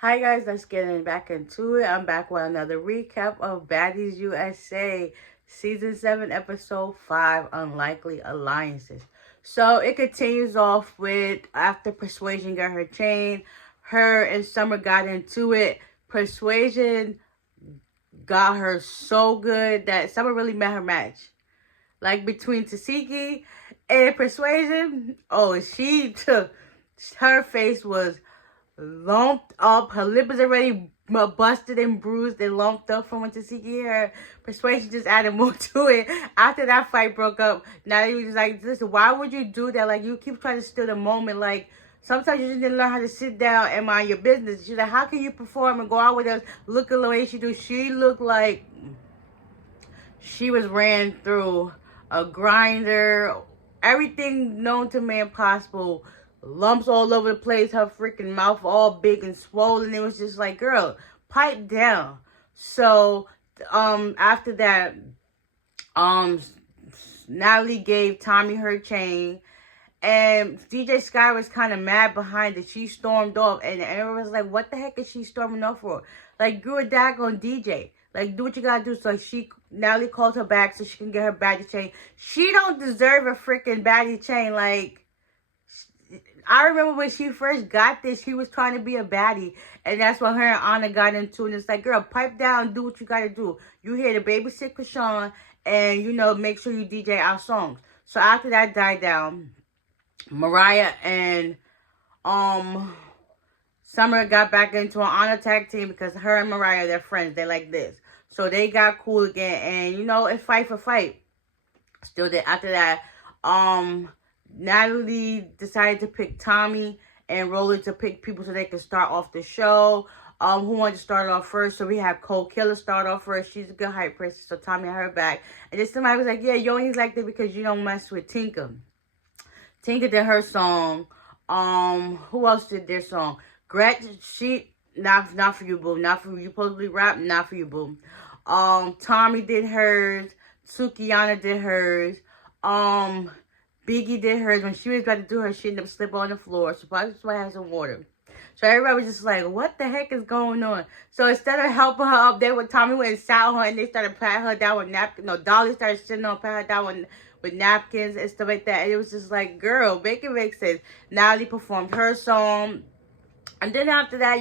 Hi guys, let's get back into it. I'm back with another recap of Baddies USA Season 7 Episode 5 Unlikely Alliances. So it continues off with after Persuasion got her chain, her and Summer got into it. Persuasion got her so good that Summer really met her match. Like between Tasiki and Persuasion, oh, she took her face was lumped up. Her lip is already busted and bruised and lumped up from when Tasiki her. Persuasion just added more to it. After that fight broke up, now he was like, listen, why would you do that? Like, you keep trying to steal the moment. Like, sometimes you just didn't learn how to sit down and mind your business. She's like, how can you perform and go out with us looking the way she do? She looked like she was ran through a grinder, everything known to man possible. Lumps all over the place, her freaking mouth all big and swollen. It was just like, girl, pipe down. So, after that, um, Natalie gave Tommy her chain. And DJ Sky was kind of mad behind it. She stormed off. And everyone was like, what the heck is she storming off for? Like, you're a daggone DJ. Like, do what you gotta do. So Natalie called her back so she can get her baddie chain. She don't deserve a freaking baddie chain. Like, I remember when she first got this, she was trying to be a baddie. And that's when her and Anna got into it. And it's like, girl, pipe down, do what you gotta do. You here to babysit Krishan and, make sure you DJ our songs. So after that died down, Mariah and Summer got back into an honor tag team because her and Mariah, they're friends. They like this. So they got cool again. And, it's fight for fight. Still did. After that, Natalie decided to pick Tommy and Roller to pick people so they could start off the show. Who wanted to start off first? So we had Cold Killer start off first. She's a good hype person, so Tommy had her back. And then somebody was like, yeah, you only like that because you don't mess with Tinka. Tinka did her song. Who else did their song? Gretchen, she not for you, boo. Not for you. Supposedly rap, not for you, boo. Tommy did hers. Sukiyana did hers. Biggie did hers. When she was about to do her, she ended up slipping on the floor. So probably that's why I had some water. So everybody was just like, what the heck is going on? So instead of helping her up, Tommy went and sat on her and they started patting her down with napkins. No, Dolly started sitting on, patting her down with napkins and stuff like that. And it was just like, girl, make it make sense. Natalie performed her song. And then after that,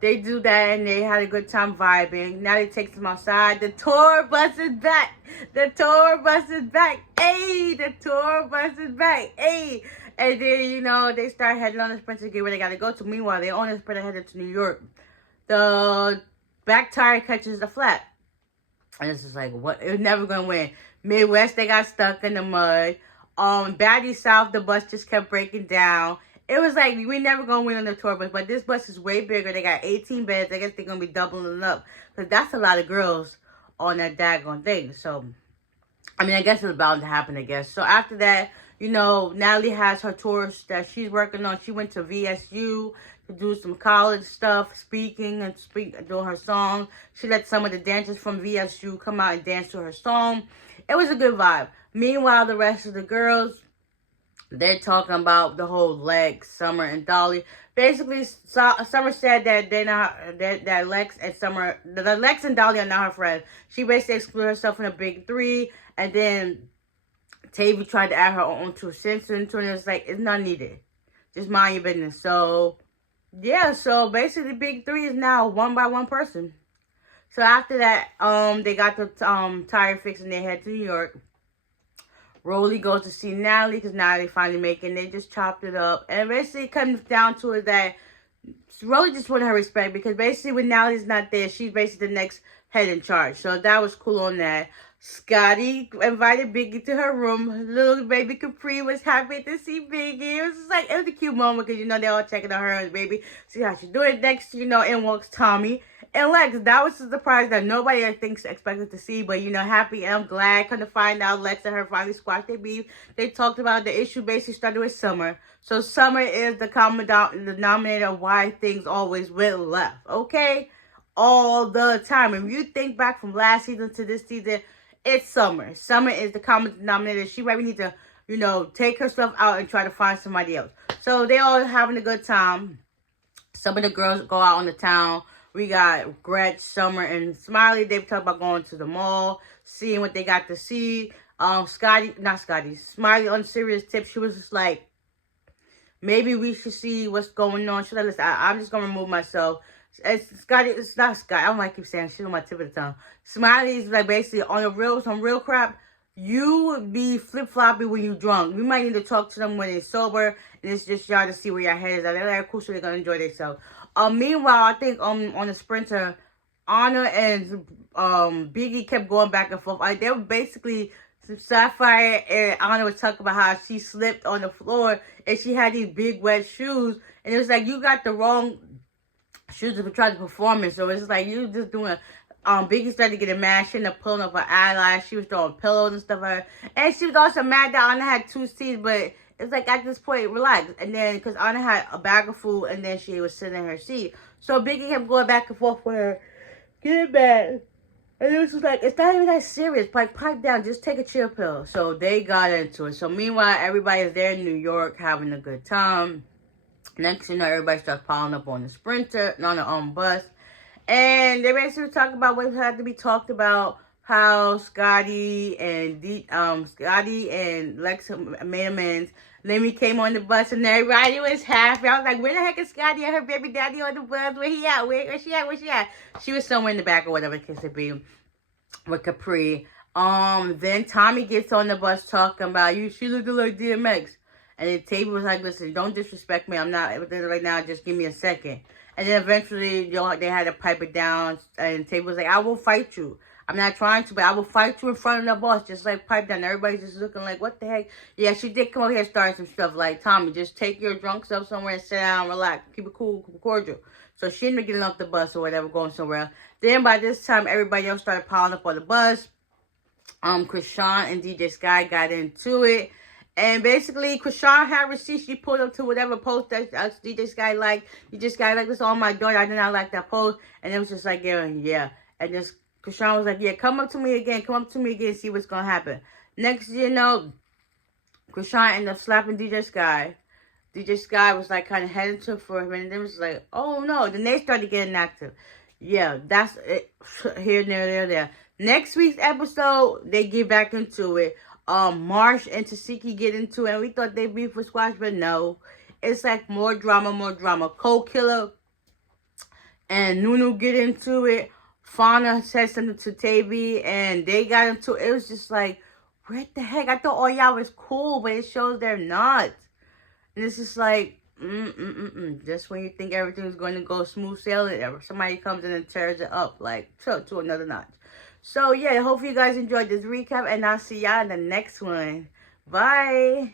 they do that and they had a good time vibing. Now they takes them outside. The tour bus is back. The tour bus is back. Hey, the tour bus is back. Hey. And then, they start heading on the sprint to get where they got to go to. Meanwhile, they on the sprint headed to New York. The back tire catches the flat. And it's just like, what? It was never going to win. Midwest, they got stuck in the mud. Baddies South, the bus just kept breaking down. It was like, we never going to win on the tour bus. But this bus is way bigger. They got 18 beds. I guess they're going to be doubling up. Because that's a lot of girls on that daggone thing. So, I guess it's bound to happen, I guess. So after that, Natalie has her tours that she's working on. She went to VSU to do some college stuff, speaking and doing her song. She let some of the dancers from VSU come out and dance to her song. It was a good vibe. Meanwhile, the rest of the girls, they're talking about the whole Lex, Summer, and Dolly. Basically, Summer said that that Lex and Summer, that Lex and Dolly are not her friends. She basically excluded herself from the big three, and then Tavii tried to add her own 2 cents into it, and it's like, it's not needed. Just mind your business. So, yeah, so basically the big three is now one by one person. So after that, they got the tire fixed and they head to New York. Rolly goes to see Natalie because Natalie finally making it. They just chopped it up. And basically it comes down to it that Rolly just wanted her respect because basically when Natalie's not there, she's basically the next head in charge. So that was cool on that. Scotty invited Biggie to her room. Little baby Capri was happy to see Biggie. It was just like, it was a cute moment because, they all checking on her and baby. See how she's doing. Next, in walks Tommy and Lex. That was a surprise that nobody, I think, expected to see. But, happy and I'm glad. Come to find out Lex and her finally squashed their beef. They talked about the issue basically started with Summer. So Summer is the common denominator of why things always went left. Okay? All the time. If you think back from last season to this season, it's Summer. Summer is the common denominator. She might need to, take herself out and try to find somebody else. So they all having a good time. Some of the girls go out on the town. We got Gretch, Summer, and Smiley. They talk about going to the mall, seeing what they got to see. Smiley on serious tip. She was just like, maybe we should see what's going on. Should I listen? I'm just gonna remove myself. It's not Scotty. I don't like keep saying shit on my tip of the tongue. Smiley's like basically on some real crap. You would be flip-floppy when you drunk. We might need to talk to them when they're sober. And it's just y'all to see where your head is at. They're like, cool, so they're going to enjoy themselves. Meanwhile, I think on the Sprinter, Anna and Biggie kept going back and forth. They were basically, Sapphire and Anna was talking about how she slipped on the floor. And she had these big wet shoes. And it was like, you got the wrong shoes to try to perform in. So it's like, you just doing Biggie started getting mad. She ended up pulling up her eyelash. She was throwing pillows and stuff at her. And she was also mad that Anna had 2 seats, but it's like at this point, relax. And then, because Anna had a bag of food, and then she was sitting in her seat. So Biggie kept going back and forth with her, getting mad. And it was just like, it's not even that serious. Like, pipe down. Just take a chill pill. So they got into it. So meanwhile, everybody is there in New York having a good time. Next thing you know, everybody starts piling up on the Sprinter, on the bus. And they basically talk about what had to be talked about, how Scotty and Lex made amends. Lemmy came on the bus and everybody was happy. I was like, where the heck is Scotty and her baby daddy on the bus? Where he at? Where she at? Where she at? She was somewhere in the back or whatever the case it be with Capri. Then Tommy gets on the bus talking about, she looked like DMX. And then Tavii was like, listen, don't disrespect me. I'm not right now. Just give me a second. And then eventually, they had to pipe it down. And Tavii was like, I will fight you. I'm not trying to, but I will fight you in front of the boss. Just like pipe down. Everybody's just looking like, what the heck? Yeah, she did come over here and start some stuff like, Tommy, just take your drunk self somewhere and sit down, relax. Keep it cool, keep it cordial. So she ended up getting off the bus or whatever, going somewhere. Then by this time, everybody else started piling up on the bus. Krishan and DJ Sky got into it. And basically, Krishan had receipts. She pulled up to whatever post that DJ Sky liked. DJ Sky like, this on my daughter. I did not like that post. And it was just like, yeah. And this Krishan was like, yeah, come up to me again. Come up to me again. See what's going to happen. Next, you know, Krishan ended up slapping DJ Sky. DJ Sky was like kind of heading to for him. And then it was like, oh no. Then they started getting active. Yeah, that's it. Here, there. Next week's episode, they get back into it. Marsh and Tasiki get into it, and we thought they beef with Squash, but no. It's like more drama. Cold Killer and Nunu get into it. Fania said something to Tavii, and they got into it. It was just like, what the heck? I thought all y'all was cool, but it shows they're not. And it's just like, just when you think everything's going to go smooth sailing, somebody comes in and tears it up, like, to another notch. So, yeah, hopefully you guys enjoyed this recap, and I'll see y'all in the next one. Bye.